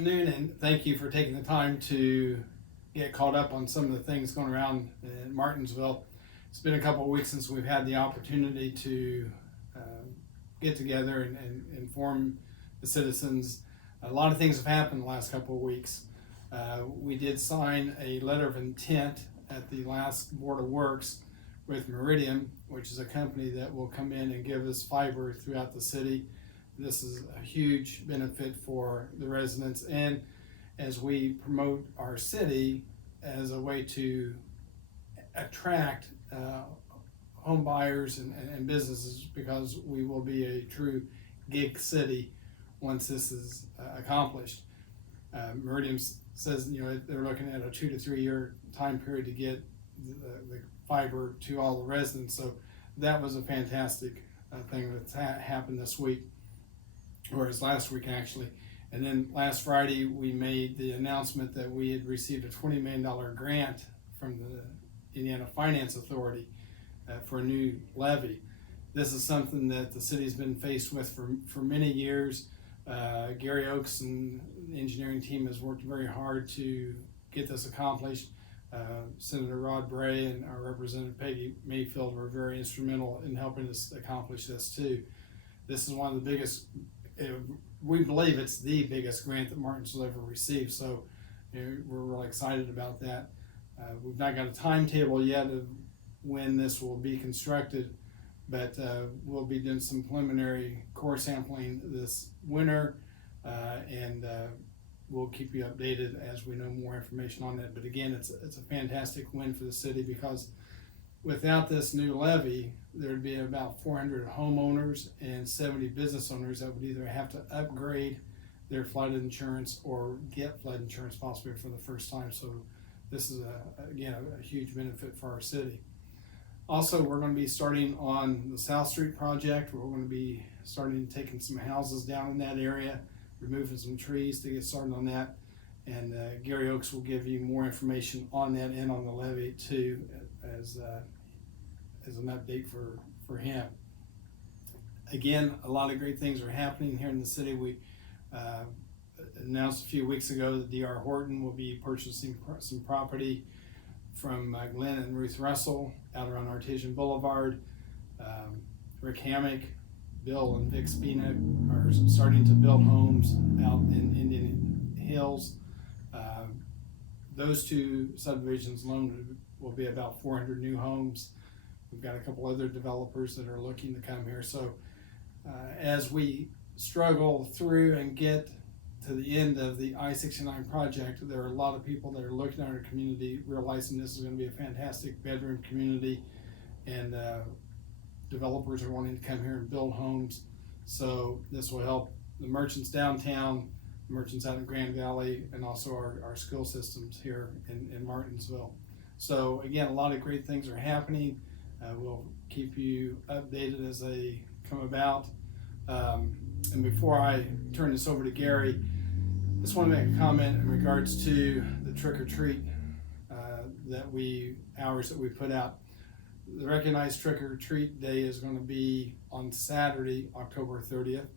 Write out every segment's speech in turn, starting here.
afternoon, and thank you for taking the time to get caught up on some of the things going around in Martinsville. It's been a couple of weeks since we've had the opportunity to get together and inform the citizens. A lot of things have happened the last couple of weeks. We did sign a letter of intent at the last Board of Works with Meridian, which is a company that will come in and give us fiber throughout the city. This is a huge benefit for the residents, and as we promote our city as a way to attract home buyers and businesses, because we will be a true gig city once this is accomplished. Meridian says they're looking at a 2 to 3 year time period to get the fiber to all the residents. So that was a fantastic thing that's happened this week, or as last week actually. And then last Friday we made the announcement that we had received a $20 million grant from the Indiana Finance Authority for a new levee. This is something that the city's been faced with for many years. Gary Oakes and the engineering team has worked very hard to get this accomplished. Senator Rod Bray and our Representative Peggy Mayfield were very instrumental in helping us accomplish this too. This is one of the biggest, we believe it's the biggest grant that Martinsville ever received, so we're really excited about that. We've not got a timetable yet of when this will be constructed, but we'll be doing some preliminary core sampling this winter, and we'll keep you updated as we know more information on that. But again, it's a fantastic win for the city, because without this new levee, there'd be about 400 homeowners and 70 business owners that would either have to upgrade their flood insurance or get flood insurance possibly for the first time. So this is again a huge benefit for our city. Also, we're going to be starting on the South Street project. We're going to be starting taking some houses down in that area, removing some trees to get started on that. And Gary Oakes will give you more information on that and on the levee too, as an update for him. Again, a lot of great things are happening here in the city. We announced a few weeks ago that D.R. Horton will be purchasing some property from Glenn and Ruth Russell out around Artesian Boulevard. Rick Hammock, Bill and Vic Spina are starting to build homes out in Indian Hills. Those two subdivisions alone will be about 400 new homes. We've got a couple other developers that are looking to come here. So as we struggle through and get to the end of the I-69 project, there are a lot of people that are looking at our community, realizing this is going to be a fantastic bedroom community, and developers are wanting to come here and build homes. So this will help the merchants downtown, merchants out in Grand Valley, and also our school systems here in Martinsville. So again, a lot of great things are happening. We'll keep you updated as they come about. And before I turn this over to Gary, I just want to make a comment in regards to the trick or treat hours that we put out. The recognized trick or treat day is going to be on Saturday, October 30th.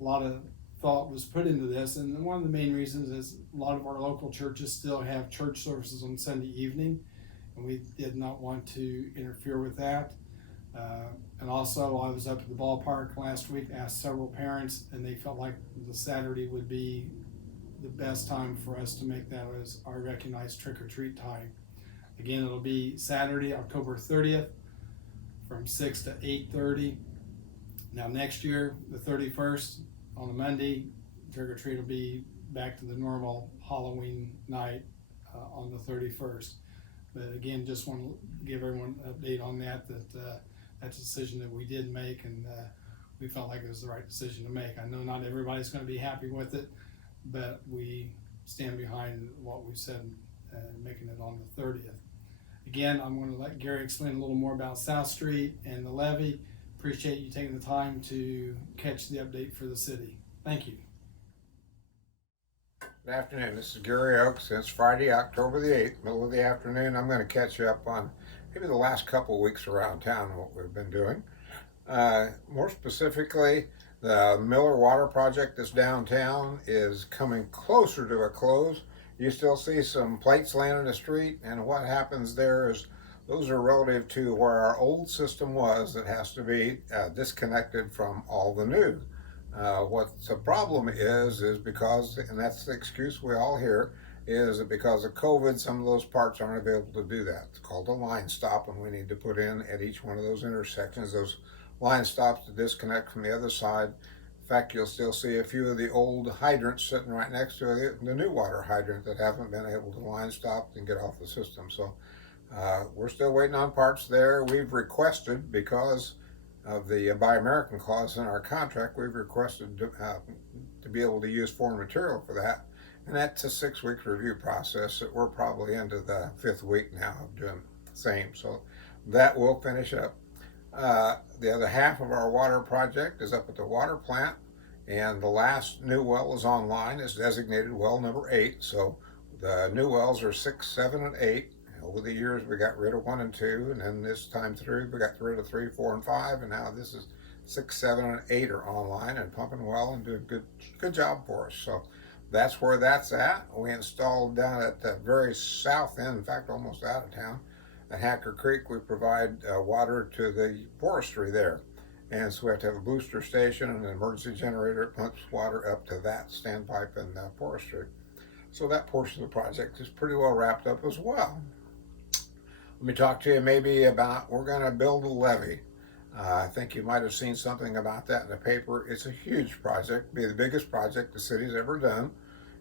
A lot of thought was put into this, and one of the main reasons is a lot of our local churches still have church services on Sunday evening, and we did not want to interfere with that. And also, I was up at the ballpark last week, asked several parents, and they felt like the Saturday would be the best time for us to make that as our recognized trick-or-treat time. Again, it'll be Saturday, October 30th from 6 to 8:30. Now next year, the 31st, on a Monday, trick-or-treat will be back to the normal Halloween night on the 31st. But again, just want to give everyone an update on that that's a decision that we did make, and we felt like it was the right decision to make. I know not everybody's going to be happy with it, but we stand behind what we said, making it on the 30th. Again, I'm going to let Gary explain a little more about South Street and the levee. Appreciate you taking the time to catch the update for the city. Thank you. Good afternoon. This is Gary Oakes. It's Friday, October the 8th, middle of the afternoon. I'm going to catch you up on maybe the last couple of weeks around town, what we've been doing. More specifically, The Miller Water Project that's downtown is coming closer to a close. You still see some plates laying in the street, and what happens there is those are relative to where our old system was that has to be disconnected from all the new. What the problem is because, and that's the excuse we all hear, is that because of COVID, some of those parts aren't available to do that. It's called a line stop, and we need to put in at each one of those intersections those line stops to disconnect from the other side. In fact, you'll still see a few of the old hydrants sitting right next to the new water hydrant that haven't been able to line stop and get off the system. So we're still waiting on parts there. We've requested, because of the Buy American clause in our contract, we've requested to be able to use foreign material for that. And that's a 6-week review process that we're probably into the 5th week now of doing the same. So that will finish up. The other half of our water project is up at the water plant, and the last new well is online. It's designated well number 8. So the new wells are 6, 7, and 8. Over the years, we got rid of 1 and 2, and then this time through, we got rid of 3, 4, and 5, and now this is 6, 7, and 8 are online and pumping well and doing good job for us. So that's where that's at. We installed down at the very south end, in fact, almost out of town, at Hacker Creek. We provide water to the forestry there, and so we have to have a booster station and an emergency generator that pumps water up to that standpipe in the forestry. So that portion of the project is pretty well wrapped up as well. Let me talk to you maybe about, we're going to build a levee. I think you might have seen something about that in the paper. It's a huge project, it'll be the biggest project the city's ever done.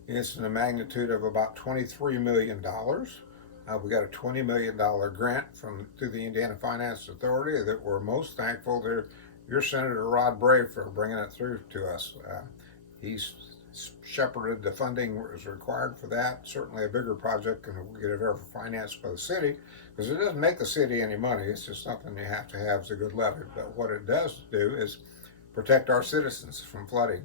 It's in the magnitude of about $23 million. We got a $20 million grant through the Indiana Finance Authority that we're most thankful to your Senator Rod Brave for bringing it through to us. He's shepherded the funding that was required for that. Certainly a bigger project than we could have ever financed by the city, because it doesn't make the city any money. It's just something you have to have as a good levee. But what it does do is protect our citizens from flooding.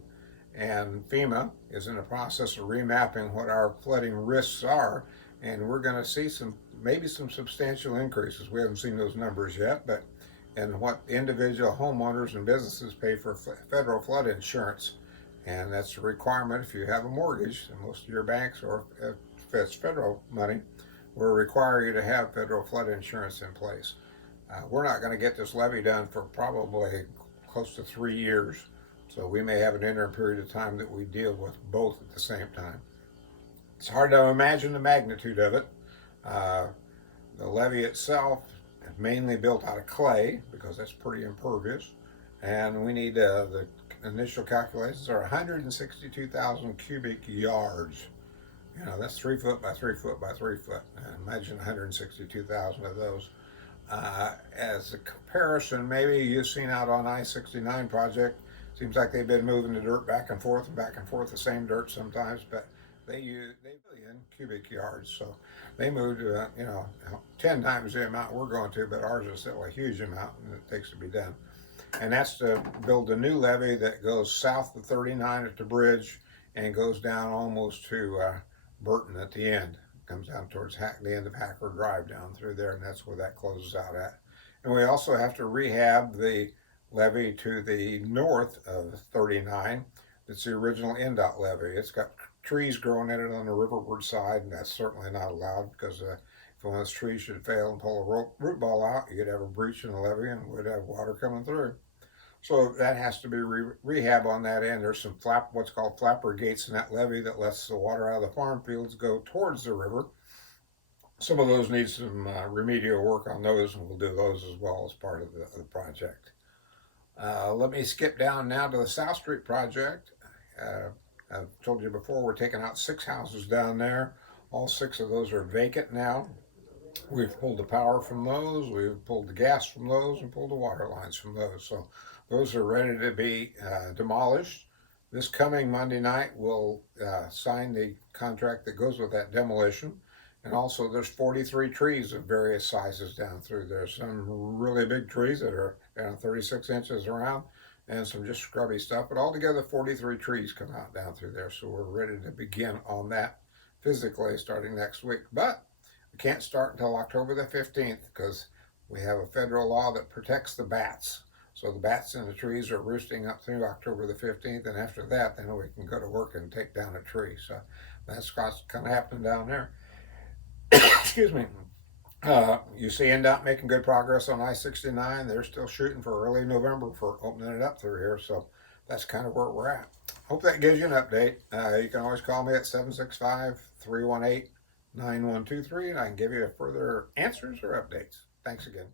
And FEMA is in the process of remapping what our flooding risks are, and we're going to see maybe some substantial increases. We haven't seen those numbers yet, but and what individual homeowners and businesses pay for federal flood insurance. And that's a requirement if you have a mortgage, and most of your banks, or if it's federal money, will require you to have federal flood insurance in place. We're not going to get this levee done for probably close to 3 years, so we may have an interim period of time that we deal with both at the same time. It's hard to imagine the magnitude of it. The levee itself is mainly built out of clay because that's pretty impervious, and we need the initial calculations are 162,000 cubic yards. You know, that's 3 foot by 3 foot by 3 foot. Imagine 162,000 of those. As a comparison, maybe you've seen out on I-69 project, seems like they've been moving the dirt back and forth, the same dirt sometimes, but they million cubic yards, so they moved 10 times the amount we're going to, but ours is still a huge amount and it takes to be done. And that's to build a new levee that goes south of 39 at the bridge and goes down almost to Burton at the end. Comes down towards the end of Hacker Drive down through there, and that's where that closes out at. And we also have to rehab the levee to the north of 39. It's the original NDOT levee. It's got trees growing in it on the riverward side, and that's certainly not allowed because if one of those trees should fail and pull a root ball out, you'd have a breach in the levee and would have water coming through. So that has to be rehab on that end. There's some what's called flapper gates in that levee that lets the water out of the farm fields go towards the river. Some of those need some remedial work on those, and we'll do those as well as part of the project. Let me skip down now to the South Street project. I've told you before, we're taking out 6 houses down there. All 6 of those are vacant now. We've pulled the power from those, we've pulled the gas from those, and pulled the water lines from those. So those are ready to be demolished. This coming Monday night, we'll sign the contract that goes with that demolition. And also there's 43 trees of various sizes down through there. Some really big trees that are down 36 inches around, and some just scrubby stuff. But altogether 43 trees come out down through there. So we're ready to begin on that physically starting next week. But we can't start until October the 15th because we have a federal law that protects the bats. So the bats in the trees are roosting up through October the 15th, and after that, then we can go to work and take down a tree. So that's what's kind of happening down there. Excuse me. You see NDOT making good progress on I-69. They're still shooting for early November for opening it up through here. So that's kind of where we're at. Hope that gives you an update. You can always call me at 765-318-9123, and I can give you further answers or updates. Thanks again.